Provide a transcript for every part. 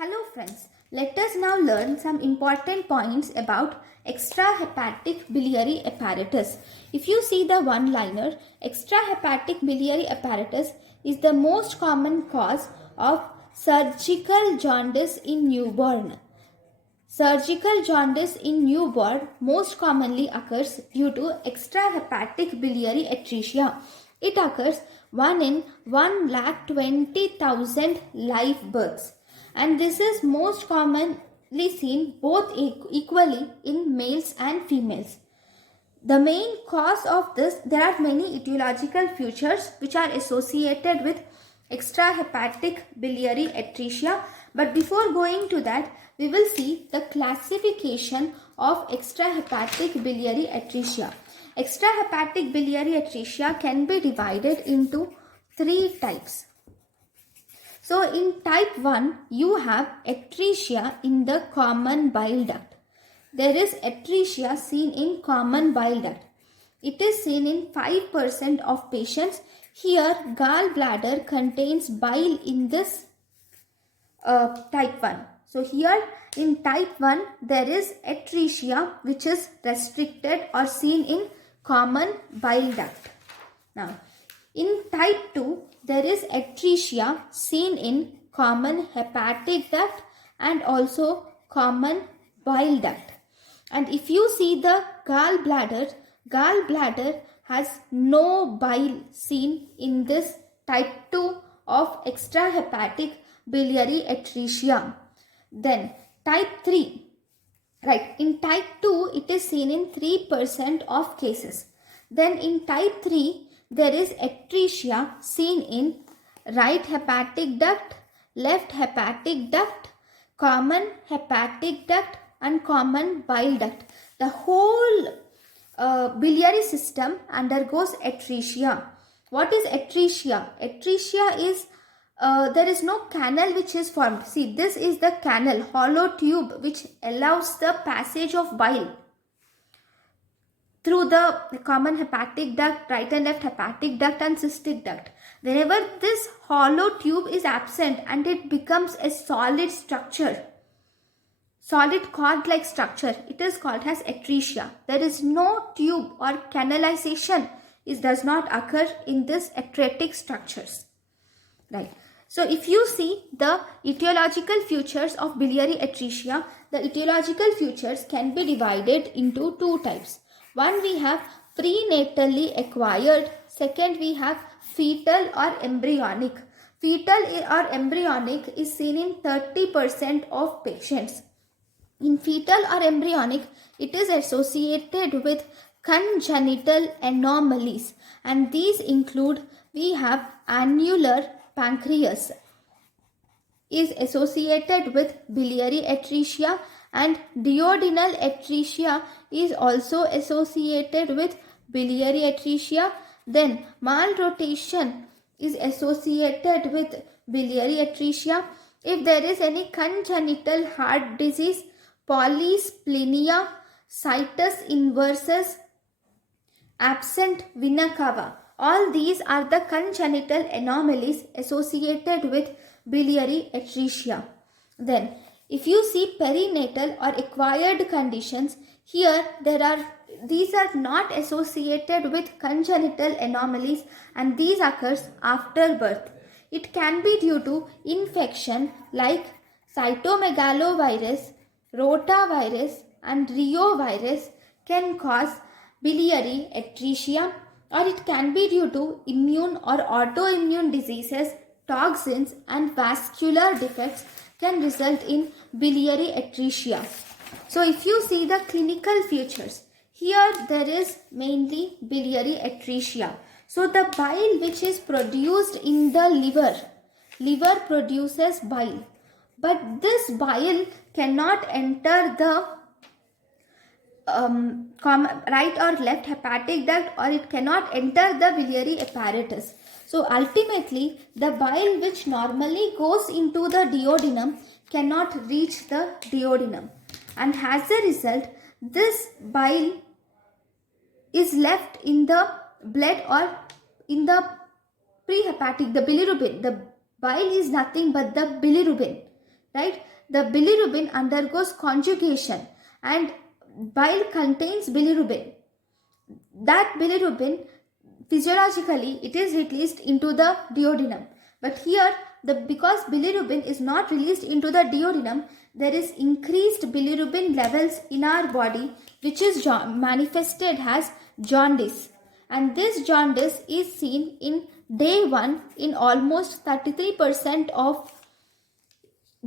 Hello friends, let us now learn some important points about extrahepatic biliary apparatus. If you see the one-liner, extrahepatic biliary apparatus is the most common cause of surgical jaundice in newborn. Surgical jaundice in newborn most commonly occurs due to extrahepatic biliary atresia. It occurs 1 in 1,20,000 live births, and this is most commonly seen both equally in males and females. The main cause of this, there are many etiological features which are associated with extrahepatic biliary atresia, but before going to that, we will see the classification of extrahepatic biliary atresia. Extrahepatic biliary atresia can be divided into three types. So in type 1, you have atresia in the common bile duct. There is atresia seen in common bile duct. It is seen in 5% of patients. Here, gallbladder contains bile in this type 1. So here in type 1, there is atresia which is restricted or seen in common bile duct. Now, in type 2, there is atresia seen in common hepatic duct and also common bile duct. And if you see the gallbladder has no bile seen in this type 2 of extrahepatic biliary atresia. Then type 3, right, in type 2 it is seen in 3% of cases. Then in type 3 there is atresia seen in right hepatic duct, left hepatic duct, common hepatic duct and common bile duct. The whole biliary system undergoes atresia. What is atresia? Atresia is there is no canal which is formed. See, this is the canal, hollow tube which allows the passage of bile through the common hepatic duct, right and left hepatic duct and cystic duct. Whenever this hollow tube is absent and it becomes a solid structure, solid cord-like structure, it is called as atresia. There is no tube or canalization. It does not occur in this atretic structures. Right. So if you see the etiological features of biliary atresia, the etiological features can be divided into two types. One, we have prenatally acquired. Second, we have fetal or embryonic. Fetal or embryonic is seen in 30% of patients. In fetal or embryonic, it is associated with congenital anomalies, and these include, we have annular pancreas is associated with biliary atresia, and duodenal atresia is also associated with biliary atresia. Then malrotation is associated with biliary atresia. If there is any congenital heart disease, polysplenia, situs inversus, absent vena cava, all these are the congenital anomalies associated with biliary atresia. Then, if you see perinatal or acquired conditions, here these are not associated with congenital anomalies, and these occurs after birth. It can be due to infection like cytomegalovirus, rotavirus and reovirus can cause biliary atresia, or it can be due to immune or autoimmune diseases, toxins and vascular defects can result in biliary atresia. So if you see the clinical features, here there is mainly biliary atresia. So the bile which is produced in the liver produces bile, but this bile cannot enter the right or left hepatic duct, or it cannot enter the biliary apparatus. So ultimately, the bile which normally goes into the duodenum cannot reach the duodenum, and as a result, this bile is left in the blood or in the prehepatic, the bilirubin. The bile is nothing but the bilirubin. right? The bilirubin undergoes conjugation and bile contains bilirubin. That bilirubin, physiologically, it is released into the duodenum. But here, because bilirubin is not released into the duodenum, there is increased bilirubin levels in our body, which is manifested as jaundice. And this jaundice is seen in day 1 in almost 33% of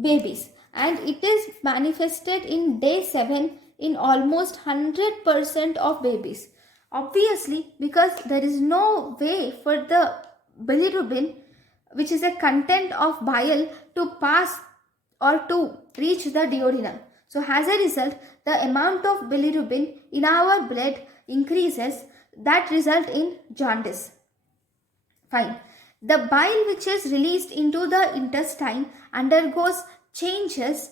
babies, and it is manifested in day 7 in almost 100% of babies. Obviously, because there is no way for the bilirubin, which is a content of bile, to pass or to reach the duodenum. So as a result, the amount of bilirubin in our blood increases, that result in jaundice. Fine. The bile which is released into the intestine undergoes changes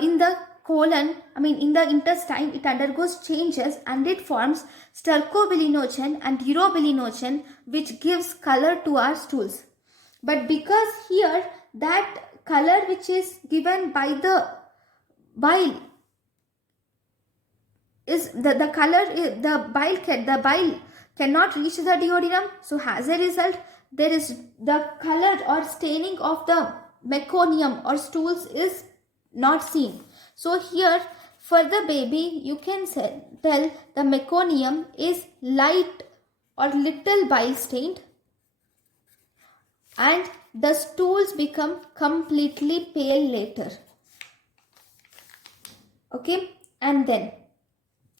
in the colon, in the intestine. It undergoes changes and it forms stercobilinogen and urobilinogen, which gives color to our stools. But because here that color which is given by the bile is the bile cannot reach the duodenum. So as a result, there is the color or staining of the meconium or stools is not seen. So here for the baby, you can tell the meconium is light or little bile stained, and the stools become completely pale later. Okay, and then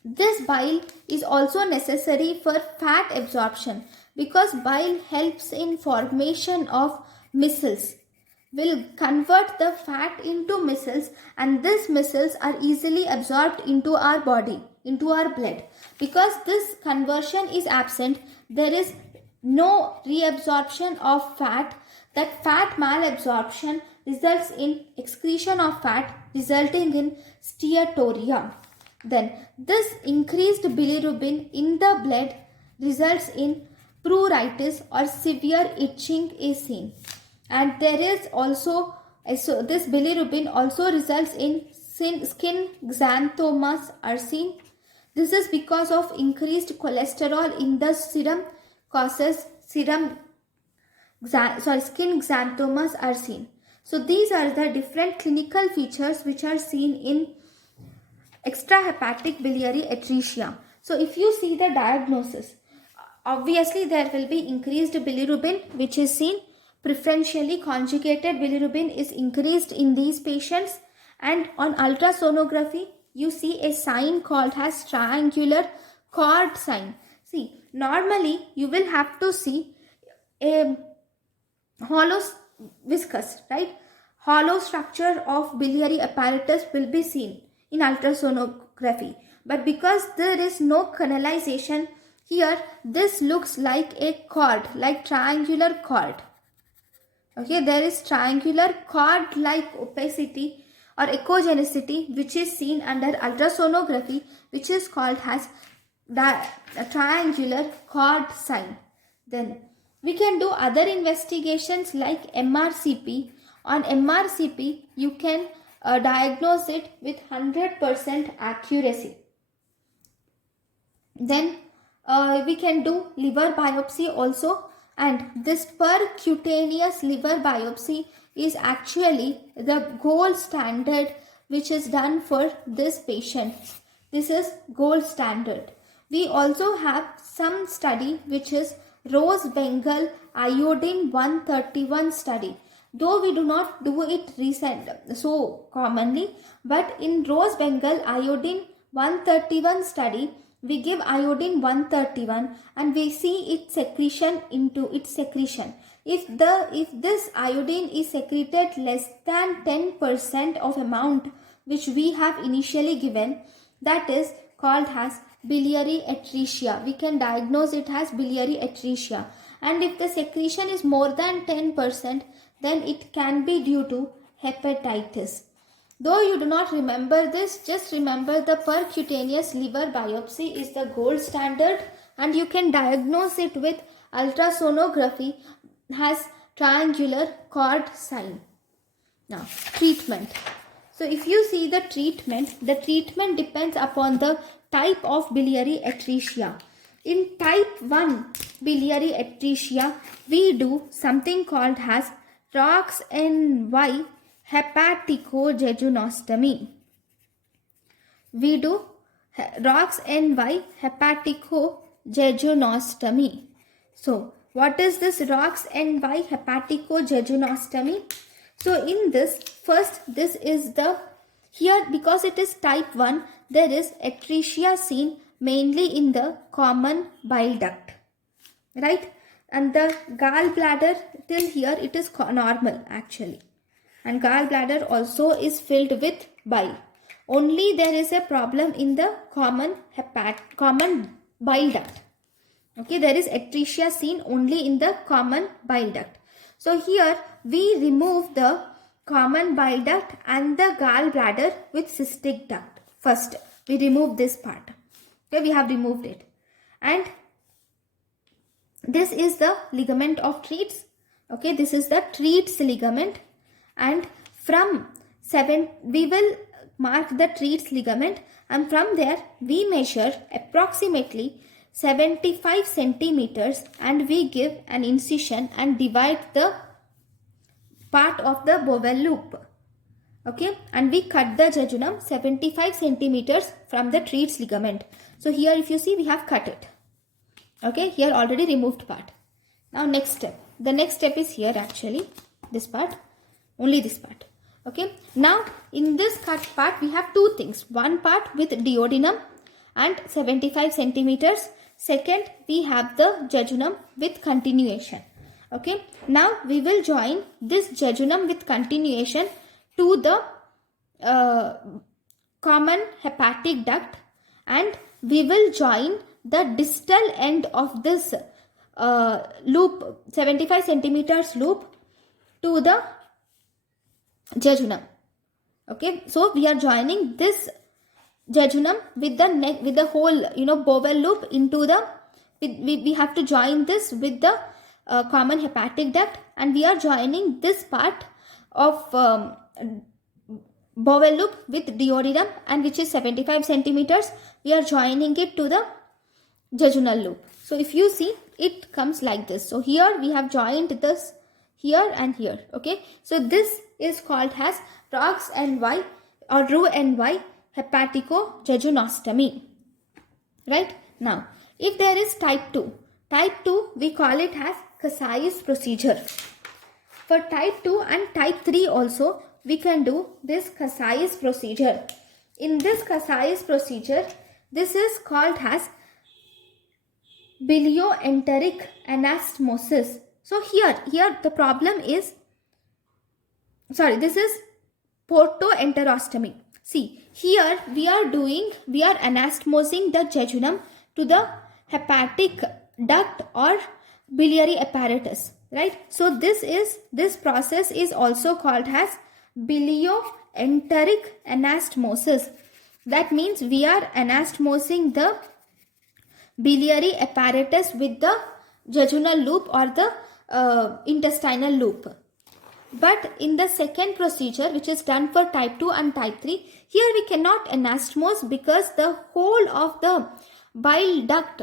this bile is also necessary for fat absorption, because bile helps in formation of micelles, will convert the fat into micelles, and these micelles are easily absorbed into our body, into our blood. Because this conversion is absent, there is no reabsorption of fat. That fat malabsorption results in excretion of fat, resulting in steatorrhea. Then this increased bilirubin in the blood results in pruritus or severe itching is seen. And there is also, so this bilirubin also results in skin xanthomas are seen. This is because of increased cholesterol in the serum causes skin xanthomas are seen. So these are the different clinical features which are seen in extrahepatic biliary atresia. So if you see the diagnosis, obviously there will be increased bilirubin which is seen. Preferentially conjugated bilirubin is increased in these patients, and on ultrasonography you see a sign called as triangular cord sign. See, normally you will have to see a hollow viscous, right? Hollow structure of biliary apparatus will be seen in ultrasonography, but because there is no canalization here, this looks like a cord, like triangular cord. Okay, there is triangular cord like opacity or echogenicity which is seen under ultrasonography, which is called as triangular cord sign. Then we can do other investigations like MRCP. On MRCP, you can diagnose it with 100% accuracy. Then we can do liver biopsy also, and this percutaneous liver biopsy is actually the gold standard which is done for this patient. This is gold standard. We also have some study which is Rose Bengal iodine 131 study. Though we do not do it so commonly, but in Rose Bengal iodine 131 study, we give iodine 131 and we see its secretion into its secretion. If this iodine is secreted less than 10% of amount which we have initially given, that is called as biliary atresia. We can diagnose it as biliary atresia. And if the secretion is more than 10%, then it can be due to hepatitis. Though you do not remember this, just remember the percutaneous liver biopsy is the gold standard, and you can diagnose it with ultrasonography as triangular cord sign. Now, treatment. So if you see the treatment depends upon the type of biliary atresia. In type 1 biliary atresia, we do something called as Roux-en-Y hepaticojejunostomy. We do Roux-en-Y hepaticojejunostomy. So, what is this Roux-en-Y hepaticojejunostomy? So, in this, first, this is the, here because it is type 1, there is atresia seen mainly in the common bile duct, right? And the gallbladder, till here it is normal actually. And gallbladder also is filled with bile. Only there is a problem in the common bile duct. Okay, there is atresia seen only in the common bile duct. So here we remove the common bile duct and the gallbladder with cystic duct. First, we remove this part. Okay, we have removed it. And this is the ligament of Treats. Okay, this is the Treats ligament. And from 7, we will mark the Treats ligament, and from there we measure approximately 75 centimeters and we give an incision and divide the part of the bowel loop. Okay, and we cut the jejunum 75 centimeters from the Treats ligament. So here if you see, we have cut it. Okay, here already removed part. Now next step. The next step is here actually, this part, only this part. Okay, now in this cut part we have two things. One part with duodenum and 75 centimeters. Second, we have the jejunum with continuation. Okay, now we will join this jejunum with continuation to the common hepatic duct, and we will join the distal end of this loop, 75 centimeters loop, to the jejunum. Okay, so we are joining this jejunum with the neck, with the whole bowel loop into the, we have to join this with the common hepatic duct, and we are joining this part of bowel loop with duodenum, and which is 75 centimeters. We are joining it to the jejunal loop. So if you see, it comes like this. So here we have joined this here and here. Okay, so this is called as Roux-en-Y or Roux-en-Y hepaticojejunostomy. Right? Now, if there is type 2, we call it as Kasai's procedure. For type 2 and type 3 also, we can do this Kasai's procedure. In this Kasai's procedure, this is called as bilioenteric anastomosis. So here the problem is, this is portoenterostomy. See, here we are anastomosing the jejunum to the hepatic duct or biliary apparatus, right? So this process is also called as bilioenteric anastomosis. That means we are anastomosing the biliary apparatus with the jejunal loop or the intestinal loop. But in the second procedure, which is done for type 2 and type 3, here we cannot anastomose because the whole of the bile duct,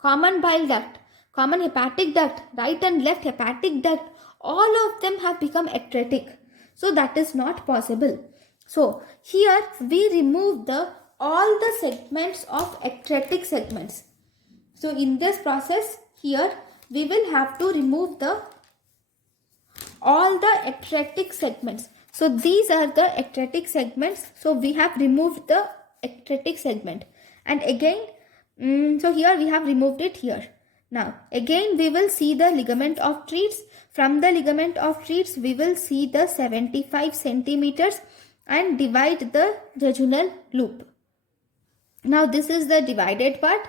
common hepatic duct, right and left hepatic duct, all of them have become atretic. So that is not possible. So here we remove all the segments of atretic segments. So in this process, here we will have to remove all the atretic segments. So these are the atretic segments. So we have removed the atretic segment. And again, so here we have removed it here. Now again we will see the ligament of Treats. From the ligament of Treats, we will see the 75 centimeters and divide the jejunal loop. Now this is the divided part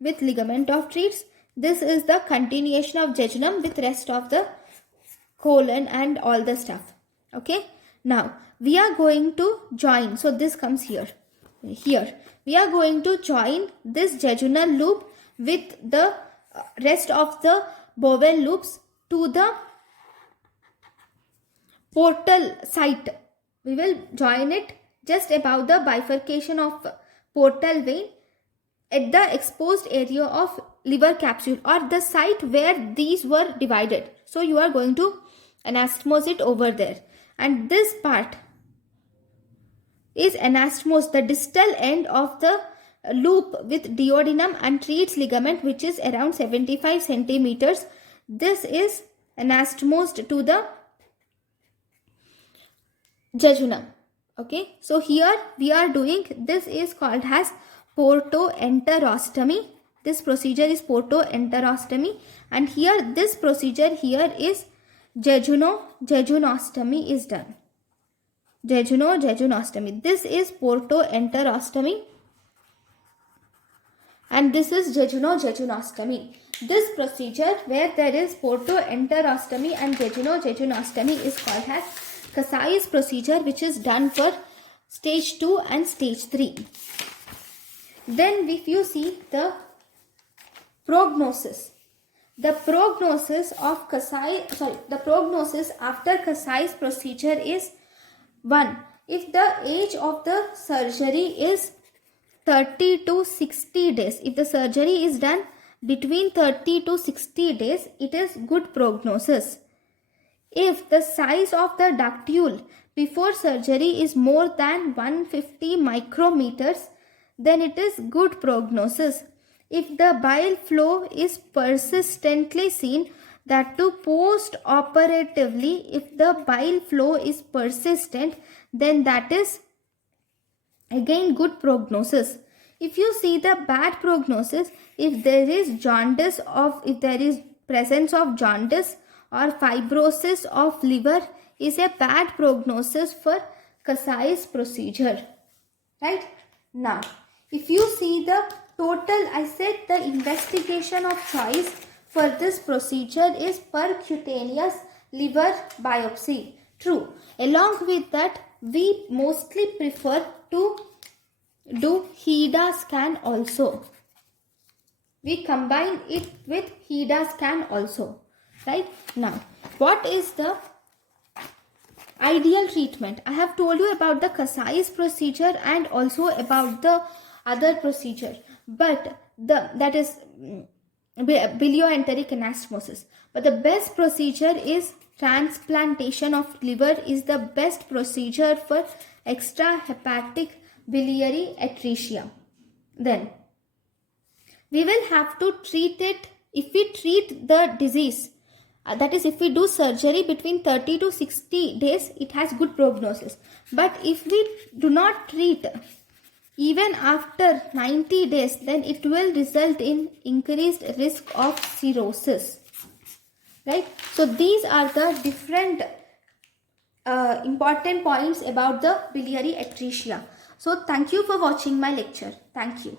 with ligament of Treats. This is the continuation of jejunum with rest of the colon and all the stuff. Okay, now we are going to join. So this comes here. We are going to join this jejunal loop with the rest of the bowel loops to the portal site. We will join it just above the bifurcation of portal vein at the exposed area of liver capsule, or the site where these were divided. So you are going to anastomose it over there, and this part is anastomose the distal end of the loop with duodenum and Treats ligament, which is around 75 centimeters. This is anastomosed to the jejunum. Okay, so here we are doing, this is called as portoenterostomy. This procedure is portoenterostomy, and here this procedure here is jejunostomy is done. Jejunostomy. This is portoenterostomy, and this is jejunostomy. This procedure where there is portoenterostomy and jejunostomy is called as Kasai's procedure, which is done for stage 2 and stage 3. Then if you see the prognosis, the prognosis of the prognosis after Kasai's procedure is 1. If the age of the surgery is 30 to 60 days, if the surgery is done between 30 to 60 days, it is good prognosis. If the size of the ductule before surgery is more than 150 micrometers, then it is good prognosis. If the bile flow is persistently seen, that too post-operatively, if the bile flow is persistent, then that is again good prognosis. If you see the bad prognosis, if there is jaundice if there is presence of jaundice or fibrosis of liver, is a bad prognosis for Kasai's procedure. Right? Now, if you see the total, I said the investigation of choice for this procedure is percutaneous liver biopsy. True. Along with that, we mostly prefer to do HIDA scan also. We combine it with HIDA scan also. Right? Now, what is the ideal treatment? I have told you about the Kasai's procedure and also about the other procedure, but that is bilioenteric anastomosis. But the best procedure is transplantation of liver, is the best procedure for extrahepatic biliary atresia. Then we will have to treat it. If we treat the disease, that is, if we do surgery between 30 to 60 days, it has good prognosis. But if we do not treat even after 90 days, then it will result in increased risk of cirrhosis. Right? So these are the different important points about the biliary atresia. So thank you for watching my lecture. Thank you.